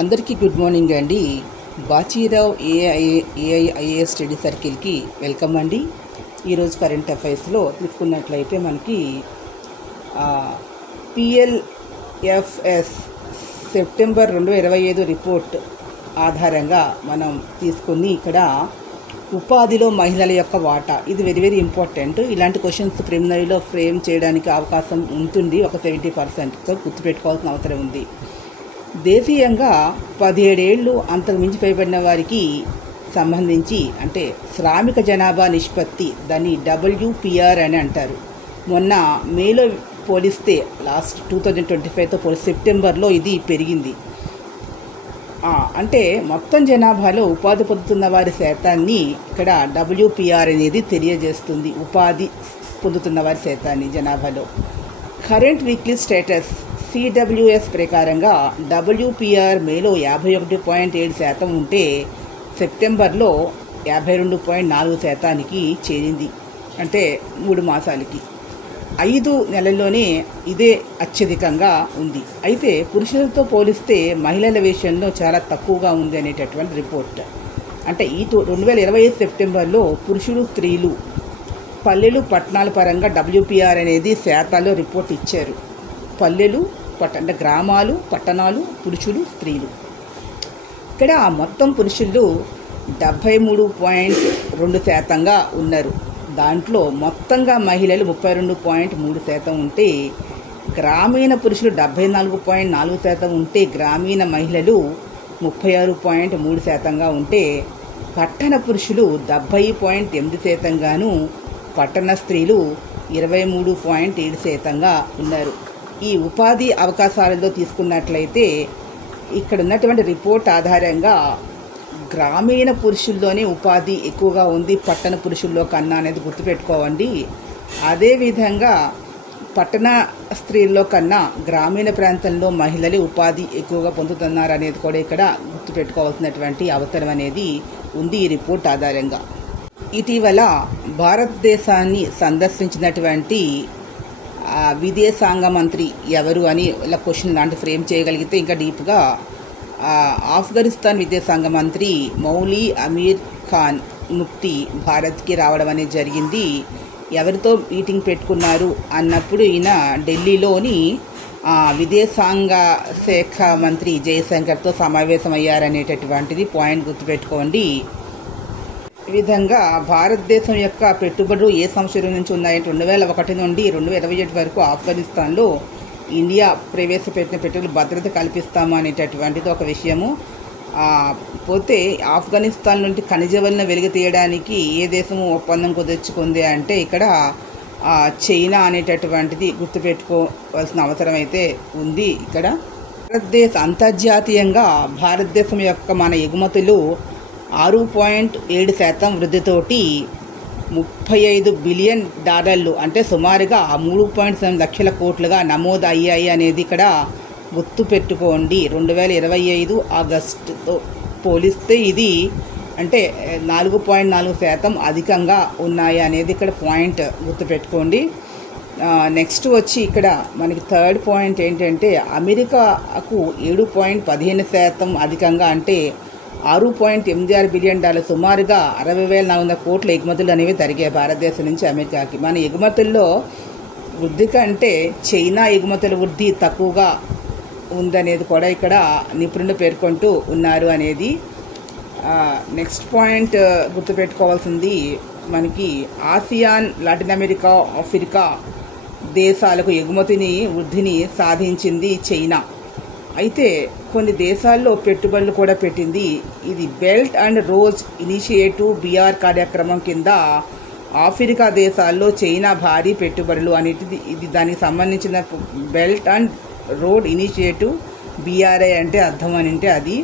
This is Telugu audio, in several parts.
అందరికీ గుడ్ మార్నింగ్ అండి. బాచీరావు ఏఐఐఏఎస్ స్టడీ సర్కిల్కి వెల్కమ్ అండి. ఈరోజు కరెంట్ అఫైర్స్లో తీసుకున్నట్లయితే మనకి పిఎల్ఎఫ్ఎస్ సెప్టెంబర్ 2025 రిపోర్ట్ ఆధారంగా మనం తీసుకుని ఇక్కడ ఉపాధిలో మహిళల యొక్క వాటా, ఇది వెరీ వెరీ ఇంపార్టెంట్. ఇలాంటి క్వశ్చన్స్ ప్రిలిమినరీలో ఫ్రేమ్ చేయడానికి అవకాశం ఉంటుంది. ఒక 70%తో గుర్తుపెట్టుకోవాల్సిన అవసరం ఉంది. దేశీయంగా 17 ఏళ్ళు అంతకు మించి పైబడిన వారికి సంబంధించి అంటే శ్రామిక జనాభా నిష్పత్తి, దాన్ని WPR అని అంటారు. మొన్న మేలో పోలిస్తే లాస్ట్ 2025తో పోలిస్తే సెప్టెంబర్లో ఇది పెరిగింది. అంటే మొత్తం జనాభాలో ఉపాధి పొందుతున్న వారి శాతాన్ని ఇక్కడ WPR అనేది తెలియజేస్తుంది. ఉపాధి పొందుతున్న వారి శాతాన్ని జనాభాలో. కరెంట్ వీక్లీ స్టేటస్ CWS ప్రకారంగా WPR మేలో 51.7% ఉంటే సెప్టెంబర్లో 52.4% చేరింది. అంటే 3 మాసాలకి 5 నెలల్లోనే ఇదే అత్యధికంగా ఉంది. అయితే పురుషులతో పోలిస్తే మహిళల విషయంలో చాలా తక్కువగా ఉంది అనేటటువంటి రిపోర్ట్. అంటే ఈ 2025 సెప్టెంబర్లో పురుషులు స్త్రీలు పల్లెలు పట్టణాల పరంగా WPR అనేది శాతాల్లో రిపోర్ట్ ఇచ్చారు. పల్లెలు అంటే గ్రామాలు, పట్టణాలు, పురుషులు, స్త్రీలు. ఇక్కడ మొత్తం పురుషులు 73.2% ఉన్నారు. దాంట్లో మొత్తంగా మహిళలు 32.3% ఉంటే, గ్రామీణ పురుషులు 74.4% ఉంటే, గ్రామీణ మహిళలు 36.3% ఉంటే, పట్టణ పురుషులు 70.8% గాను, పట్టణ స్త్రీలు 23.7% ఉన్నారు. ఈ ఉపాధి అవకాశాలలో తీసుకున్నట్లయితే ఇక్కడ ఉన్నటువంటి రిపోర్ట్ ఆధారంగా గ్రామీణ పురుషుల్లోనే ఉపాధి ఎక్కువగా ఉంది పట్టణ పురుషుల్లో కన్నా అనేది గుర్తుపెట్టుకోవండి. అదేవిధంగా పట్టణ స్త్రీల్లో కన్నా గ్రామీణ ప్రాంతంలో మహిళలు ఉపాధి ఎక్కువగా పొందుతున్నారు అనేది కూడా ఇక్కడ గుర్తుపెట్టుకోవాల్సినటువంటి అవసరం అనేది ఉంది ఈ రిపోర్ట్ ఆధారంగా. ఇటీవల భారతదేశాన్ని సందర్శించినటువంటి విదేశాంగ మంత్రి ఎవరు అని ఇలా క్వశ్చన్ లాంటి ఫ్రేమ్ చేయగలిగితే ఇంకా డీప్గా ఆఫ్ఘనిస్తాన్ విదేశాంగ మంత్రి మౌలీ అమీర్ ఖాన్ ముఫ్తీ భారత్కి రావడం అనేది జరిగింది. ఎవరితో మీటింగ్ పెట్టుకున్నారు అన్నప్పుడు ఈయన ఢిల్లీలోని విదేశాంగ శాఖ మంత్రి జయశంకర్తో సమావేశమయ్యారనేటటువంటిది పాయింట్ గుర్తుపెట్టుకోండి. ఈ విధంగా భారతదేశం యొక్క పెట్టుబడులు ఏ సంవత్సరం నుంచి ఉన్నాయంటే 2001 నుండి 2021 వరకు ఆఫ్ఘనిస్తాన్లో ఇండియా ప్రవేశపెట్టిన పెట్టుబడులు భద్రత కల్పిస్తాము అనేటటువంటిది ఒక విషయము. పోతే ఆఫ్ఘనిస్తాన్ నుండి ఖనిజ వలన వెలుగు తీయడానికి ఏ దేశము ఒప్పందం కుదుర్చుకుంది అంటే ఇక్కడ చైనా అనేటటువంటిది గుర్తుపెట్టుకోవాల్సిన అవసరం అయితే ఉంది. ఇక్కడ అంతర్జాతీయంగా భారతదేశం యొక్క మన ఎగుమతులు 6.7% వృద్ధితోటి $35 బిలియన్ అంటే సుమారుగా 3.7 లక్షల కోట్లుగా నమోదు అయ్యాయి అనేది ఇక్కడ గుర్తుపెట్టుకోండి. 2025 ఆగస్టుతో పోలిస్తే ఇది అంటే 4.4% అధికంగా ఉన్నాయి అనేది ఇక్కడ పాయింట్ గుర్తుపెట్టుకోండి. నెక్స్ట్ వచ్చి ఇక్కడ మనకి థర్డ్ పాయింట్ ఏంటంటే అమెరికాకు 7.15% అధికంగా అంటే $6.86 బిలియన్ సుమారుగా 60,400 కోట్ల ఎగుమతులు అనేవి జరిగాయి భారతదేశం నుంచి అమెరికాకి. మన ఎగుమతుల్లో వృద్ధి కంటే చైనా ఎగుమతుల వృద్ధి తక్కువగా ఉందనేది కూడా ఇక్కడ నిపుణులు పేర్కొంటూ ఉన్నారు అనేది. నెక్స్ట్ పాయింట్ గుర్తుపెట్టుకోవాల్సింది మనకి ఆసియాన్, లాటిన్ అమెరికా, ఆఫ్రికా దేశాలకు వృద్ధిని సాధించింది చైనా. అయితే కొన్ని దేశాల్లో పెట్టుబడులు కూడా పెట్టింది. ఇది belt and road initiative BR కార్యక్రమం కింద ఆఫ్రికా దేశాల్లో చైనా భారీ పెట్టుబడులు అనేది ఇది దానికి సంబంధించిన belt and road initiative BRI అంటే అర్థం అని అంటే అది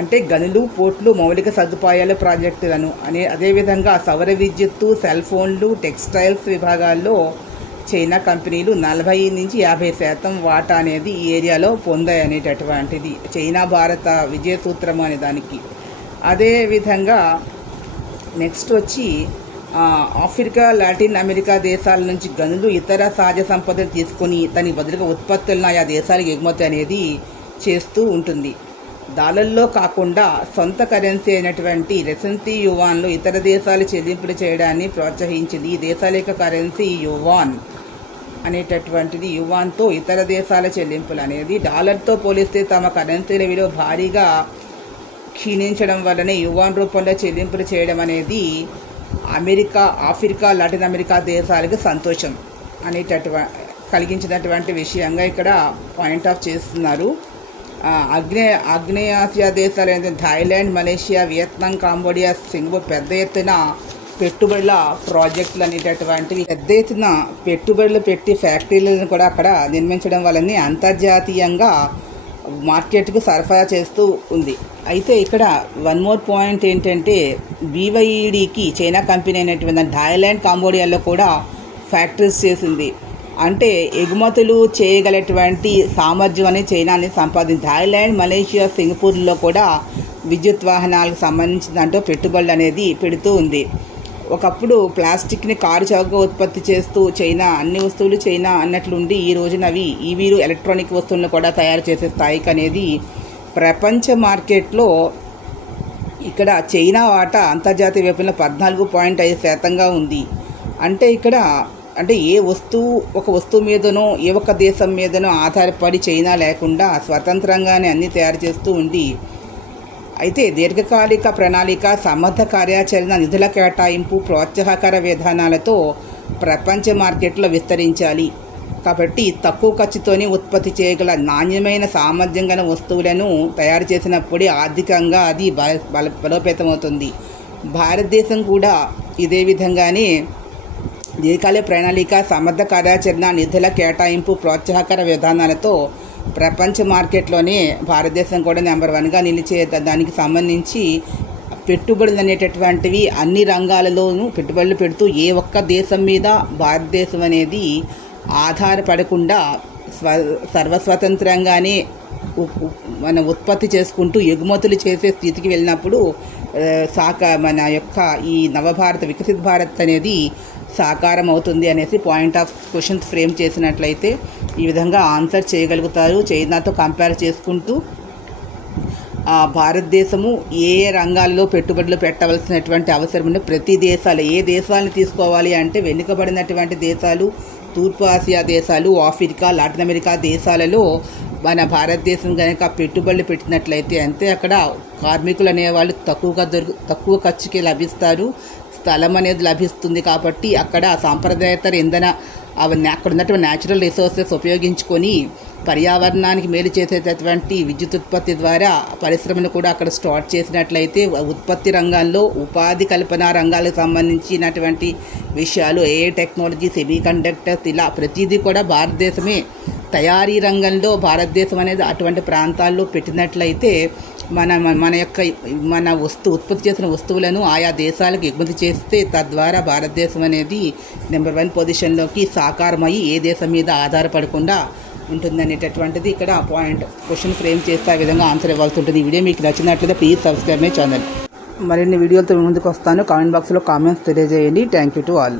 అంటే గనులు, పోర్ట్లు, మౌలిక సదుపాయాల ప్రాజెక్టులను అదేవిధంగా సౌర విద్యుత్తు, సెల్ ఫోన్లు, టెక్స్టైల్స్ విభాగాల్లో చైనా కంపెనీలు 40 నుంచి 50% వాటా అనేది ఈ ఏరియాలో పొందాయి అనేటటువంటిది చైనా భారత విజయ సూత్రం అనే దానికి. అదేవిధంగా నెక్స్ట్ వచ్చి ఆఫ్రికా, లాటిన్ అమెరికా దేశాల నుంచి గనులు, ఇతర సహజ సంపదను తీసుకొని దానికి బదులుగా ఉత్పత్తులను ఆయా దేశాలకు ఎగుమతి అనేది చేస్తూ ఉంటుంది. డాలర్లో కాకుండా సొంత కరెన్సీ అయినటువంటి రెసెన్సీ యువాన్లో ఇతర దేశాలు చెల్లింపులు చేయడాన్ని ప్రోత్సహించింది. ఈ దేశాల యొక్క కరెన్సీ యువాన్ అనేటటువంటిది. యువాన్తో ఇతర దేశాల చెల్లింపులు అనేది డాలర్తో పోలిస్తే తమ కరెన్సీల విలువ భారీగా క్షీణించడం వల్లనే యువాన్ రూపంలో చెల్లింపులు చేయడం అనేది అమెరికా, ఆఫ్రికా, లాటిన్ అమెరికా దేశాలకు సంతోషం కలిగించినటువంటి విషయంగా ఇక్కడ పాయింట్ ఆఫ్ చేస్తున్నారు. ఆగ్నేయాసియా దేశాలైన Thailand, Malaysia, Vietnam, Cambodia, Singapore పెద్ద ఎత్తున పెట్టుబడుల ప్రాజెక్టులు అనేటటువంటివి పెద్ద ఎత్తున పెట్టుబడులు పెట్టి ఫ్యాక్టరీలను కూడా అక్కడ నిర్మించడం వల్లనే అంతర్జాతీయంగా మార్కెట్కు సరఫరా చేస్తూ ఉంది. అయితే ఇక్కడ వన్ మోర్ పాయింట్ ఏంటంటే BYDకి చైనా కంపెనీ అయినటువంటి థాయిలాండ్, కాంబోడియాలో కూడా ఫ్యాక్టరీస్ చేసింది. అంటే ఎగుమతులు చేయగలటువంటి సామర్థ్యం అనేది చైనాని సంపాదించింది. థాయిలాండ్, మలేషియా, సింగపూర్లో కూడా విద్యుత్ వాహనాలకు సంబంధించిన పెట్టుబడులు అనేది పెడుతూ ఉంది. ఒకప్పుడు ప్లాస్టిక్ని కారు చౌకగా ఉత్పత్తి చేస్తూ చైనా అన్ని వస్తువులు చైనా అన్నట్లుండి ఈ రోజున అవి ఈవీలు, ఎలక్ట్రానిక్ వస్తువులను కూడా తయారు చేసే స్థాయికి అనేది ప్రపంచ మార్కెట్లో ఇక్కడ చైనా వాటా అంతర్జాతీయ వ్యాపారంలో 14.5% ఉంది. అంటే ఇక్కడ ఒక వస్తువు మీదనో ఏ ఒక్క దేశం మీదనో ఆధారపడి చైనా లేకుండా స్వతంత్రంగానే అన్ని తయారు చేస్తూ ఉంది. అయితే దీర్ఘకాలిక ప్రణాళిక, సమర్థ కార్యాచరణ, నిధుల కేటాయింపు, ప్రోత్సాహకర విధానాలతో ప్రపంచ మార్కెట్లో విస్తరించాలి. కాబట్టి తక్కువ ఖర్చుతోనే ఉత్పత్తి చేయగల నాణ్యమైన సామర్థ్యం గల వస్తువులను తయారు చేసినప్పుడే ఆర్థికంగా అది బలోపేతమవుతుంది. భారతదేశం కూడా ఇదే విధంగానే దీర్ఘకాలిక ప్రణాళిక, సమర్థ కార్యాచరణ, నిధుల కేటాయింపు, ప్రోత్సాహకర విధానాలతో ప్రపంచ మార్కెట్లోనే భారతదేశం కూడా నెంబర్ 1గా నిలిచే దానికి సంబంధించి పెట్టుబడులు అనేటటువంటివి అన్ని రంగాలలోనూ పెట్టుబడులు పెడుతూ ఏ ఒక్క దేశం మీద భారతదేశం అనేది ఆధారపడకుండా సర్వస్వతంత్రంగానే మన ఉత్పత్తి చేసుకుంటూ ఎగుమతులు చేసే స్థితికి వెళ్ళినప్పుడు మన యొక్క ఈ నవభారత్, వికసిత భారత్ అనేది సాకారం అవుతుంది అనేసి పాయింట్ ఆఫ్ క్వశ్చన్స్ ఫ్రేమ్ చేసినట్లయితే ఈ విధంగా ఆన్సర్ చేయగలుగుతారు. చైనాతో కంపేర్ చేసుకుంటూ భారతదేశము ఏ రంగాల్లో పెట్టుబడులు పెట్టవలసినటువంటి అవసరం ఉంటే ప్రతి దేశాలు ఏ దేశాలను తీసుకోవాలి అంటే వెనుకబడినటువంటి దేశాలు, తూర్పు ఆసియా దేశాలు, ఆఫ్రికా, లాటిన్ అమెరికా దేశాలలో మన భారతదేశం కనుక పెట్టుబడులు పెట్టినట్లయితే అంతే అక్కడ కార్మికులు అనేవాళ్ళు తక్కువ ఖర్చుకి లభిస్తారు, స్థలం అనేది లభిస్తుంది. కాబట్టి అక్కడ సాంప్రదాయేతర ఇంధన అక్కడ ఉన్నటువంటి న్యాచురల్ రిసోర్సెస్ ఉపయోగించుకొని పర్యావరణానికి మేలు చేసేటటువంటి విద్యుత్ ఉత్పత్తి ద్వారా పరిశ్రమను కూడా అక్కడ స్టార్ట్ చేసినట్లయితే ఉత్పత్తి రంగాల్లో ఉపాధి కల్పన రంగాలకు సంబంధించినటువంటి విషయాలు, ఏ టెక్నాలజీ, సెమీ కండక్టర్స్, ఇలా ప్రతిదీ కూడా భారతదేశమే తయారీ రంగంలో భారతదేశం అనేది అటువంటి ప్రాంతాల్లో పెట్టినట్లయితే మన ఉత్పత్తి చేసిన వస్తువులను ఆయా దేశాలకు ఎగుమతి చేస్తే తద్వారా భారతదేశం అనేది నెంబర్ 1 పొజిషన్లోకి సాకారమయ్యి ఏ దేశం మీద ఆధారపడకుండా ఉంటుందనేటటువంటిది ఇక్కడ పాయింట్ క్వశ్చన్ ఫ్రేమ్ చేస్తే ఆ విధంగా ఆన్సర్ ఇవ్వాల్సి ఉంటుంది. ఈ వీడియో మీకు నచ్చినట్లయితే ప్లీజ్ సబ్స్క్రైబ్ మై ఛానల్. మరిన్ని వీడియోలతో ముందుకు వస్తాను. కామెంట్ బాక్స్లో కామెంట్స్ తెలియజేయండి. Thank you to all.